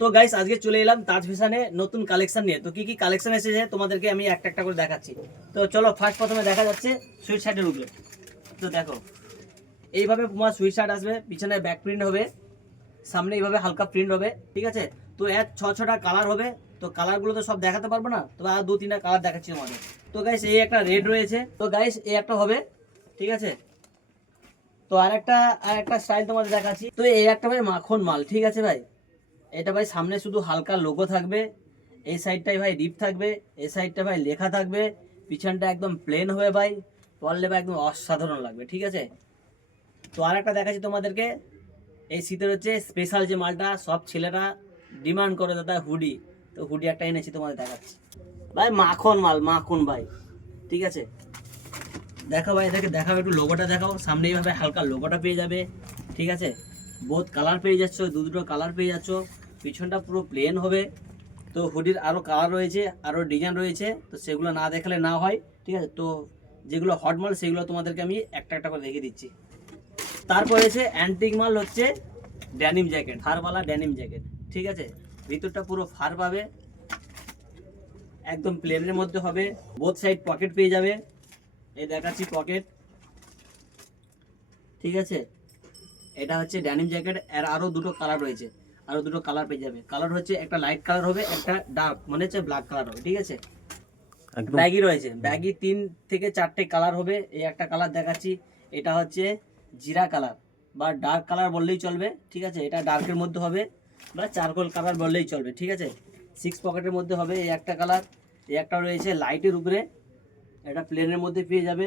তো গাইস আজকে চলে এলাম তাজ ফ্যাশনে নতুন কালেকশন নিয়ে। তো কি কি কালেকশন এসেছে তোমাদেরকে আমি একটা একটা করে দেখাচ্ছি। তো চলো ফার্স্ট প্রথমে দেখা যাচ্ছে সুইট শার্টের উপরে। তো দেখো এইভাবে পুমা সুইট শার্ট আসবে, পিছনে ব্যাক প্রিন্ট হবে, সামনে এইভাবে হালকা প্রিন্ট হবে, ঠিক আছে। তো এর ছটা কালার হবে। তো কালারগুলো তো সব দেখাতে পারবো না, তো আর 2-3টা কালার দেখাচ্ছি তোমাদের। তো গাইস এই একটা রেড রয়েছে, তো গাইস এই একটা হবে, ঠিক আছে। তো আর একটা স্টাইল তোমাদের দেখাচ্ছি। তো এই একটা ভাই মাখন মাল, ঠিক আছে ভাই। এটা ভাই সামনে শুধু হালকা লোগো থাকবে, এই সাইডটাই ভাই রিপ থাকবে, এই সাইডটা ভাই লেখা থাকবে, পিছনটা একদম প্লেন হবে ভাই, পরলে ভাই একদম অসাধারণ লাগবে, ঠিক আছে। তো আর একটা দেখাচ্ছি তোমাদেরকে, এই শীতের হচ্ছে স্পেশাল যে মালটা সব ছেলেরা ডিমান্ড করে, দাদা হুডি। তো হুডি একটা এনেছি তোমাদের দেখাচ্ছি ভাই, মাখন মাল, মাখন ভাই, ঠিক আছে। দেখো ভাই, এদেরকে দেখাও, একটু লোগোটা দেখাও, সামনে এইভাবে হালকা লোগোটা পেয়ে যাবে, ঠিক আছে। বহুত কালার পেয়ে যাচ্ছ, দুটো কালার পেয়ে যাচ্ছ, পিছনটা পুরো প্লেন হবে। তো হুডির আরও কালার রয়েছে, আরও ডিজাইন রয়েছে, তো সেগুলো না দেখালে না হয়, ঠিক আছে। তো যেগুলো হট মাল সেগুলো তোমাদেরকে আমি একটা একটা করে দেখিয়ে দিচ্ছি। তারপর হচ্ছে অ্যান্টিক মাল, হচ্ছে ড্যানিম জ্যাকেট, ফারওয়ালা ড্যানিম জ্যাকেট, ঠিক আছে। ভিতরটা পুরো ফার পাবে, একদম প্লেনের মধ্যে হবে, বোথ সাইড পকেট পেয়ে যাবে। এই দেখাচ্ছি পকেট, ঠিক আছে। এটা হচ্ছে ড্যানিম জ্যাকেট, এর আরও দুটো কালার রয়েছে, আরও দুটো কালার পেয়ে যাবে। কালার হচ্ছে একটা লাইট কালার হবে, একটা ডার্ক মানে হচ্ছে ব্ল্যাক কালার হবে, ঠিক আছে। ব্যাগি রয়েছে, ব্যাগি 3 থেকে 4টে কালার হবে। এই একটা কালার দেখাচ্ছি, এটা হচ্ছে জিরা কালার বা ডার্ক কালার বললেই চলবে, ঠিক আছে। এটা ডার্কের মধ্যে হবে বা চারকোল কালার বললেই চলবে, ঠিক আছে। 6 পকেটের মধ্যে হবে এই একটা কালার। এই একটা রয়েছে লাইটের উপরে, এটা প্লেনের মধ্যে পেয়ে যাবে,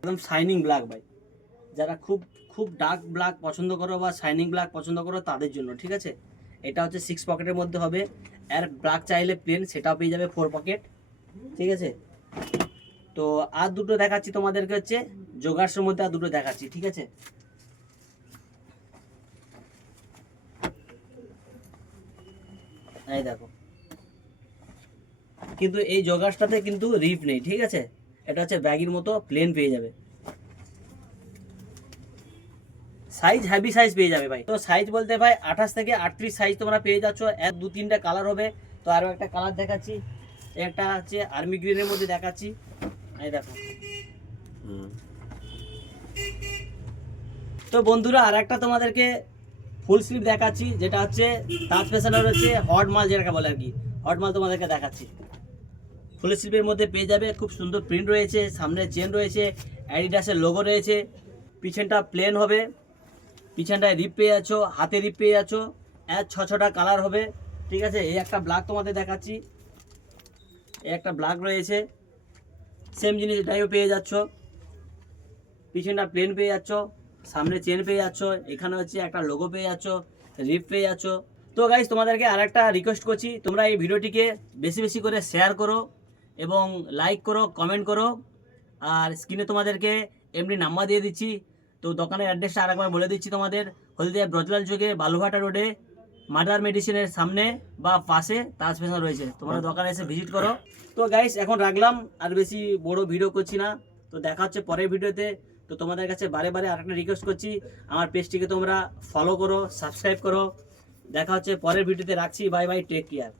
একদম শাইনিং ব্ল্যাক ভাই। যারা খুব খুব ডার্ক ব্ল্যাক পছন্দ করো বা শাইনিং ব্ল্যাক পছন্দ করো তাদের জন্য, ঠিক আছে। এটা হচ্ছে 6 পকেটের মধ্যে হবে। এর ব্ল্যাক চাইলে প্লেন সেটাও পেয়ে যাবে 4 পকেট, ঠিক আছে। তো আর দুটো দেখাচ্ছি তোমাদেরকে, হচ্ছে জোগার্সের মধ্যে আর দুটো দেখাচ্ছি, ঠিক আছে। এই দেখো, কিন্তু এই জোগার্সটাতে কিন্তু রিপ নেই, ঠিক আছে। এটা হচ্ছে ব্যাগের মতো প্লেন পেয়ে যাবে, সাইজ হেভি সাইজ পেয়ে যাবে ভাই। তো সাইজ বলতে ভাই 28 থেকে 38 সাইজ তোমরা পেয়ে যাচ্ছ। এর 2-3টা কালার হবে। তো আরও একটা কালার দেখাচ্ছি, একটা হচ্ছে আর্মি গ্রিনের মধ্যে দেখাচ্ছি, এই দেখো। তো বন্ধুরা আর একটা তোমাদেরকে ফুল স্লিভ দেখাচ্ছি, যেটা হচ্ছে তাজ ফ্যাশনের হচ্ছে হট মাল, যেটাকে বলে আর কি, হট মাল তোমাদেরকে দেখাচ্ছি। ফুল স্লিভের মধ্যে পেয়ে যাবে, খুব সুন্দর প্রিন্ট রয়েছে, সামনে চেন রয়েছে, অ্যাডিডাসের লোগো রয়েছে, পিছনটা প্লেন হবে, পিছনটায় রিপ পেয়ে যাচ্ছ, হাতে রিপ পেয়ে যাচ্ছ। এর 6টা কালার হবে, ঠিক আছে। এই একটা ব্ল্যাক তোমাদের দেখাচ্ছি, এই একটা ব্ল্যাক রয়েছে, সেম জিনিস এটাইও পেয়ে যাচ্ছ, পিছনটা প্লেন পেয়ে যাচ্ছ, সামনে চেন পেয়ে যাচ্ছ, এখানে হচ্ছে একটা লোগো পেয়ে যাচ্ছ, রিপ পেয়ে যাচ্ছ। তো গাইস তোমাদেরকে আর একটা রিকোয়েস্ট করছি, তোমরা এই ভিডিওটিকে বেশি বেশি করে শেয়ার করো এবং লাইক করো, কমেন্ট করো। আর স্ক্রিনে তোমাদেরকে এমনি নাম্বার দিয়ে দিচ্ছি। তো দোকানের অ্যাড্রেসটা আরেকবার বলে দিচ্ছি তোমাদের, হলদিয়া ব্রজলাল চোখে বালুঘাটা রোডে মাদার মেডিসিনের সামনে বা পাশে তাজ ফ্যাশন রয়েছে, তোমরা দোকানে এসে ভিজিট করো। তো গাইস এখন রাখলাম, আর বেশি বড় ভিডিও করছি না। তো দেখা হচ্ছে পরের ভিডিওতে। তো তোমাদের কাছে বারে বারে আরেকটা রিকোয়েস্ট করছি, আমার পেজটিকে তোমরা ফলো করো, সাবস্ক্রাইব করো। দেখা হচ্ছে পরের ভিডিওতে, রাখছি, বাই বাই, টেক কেয়ার।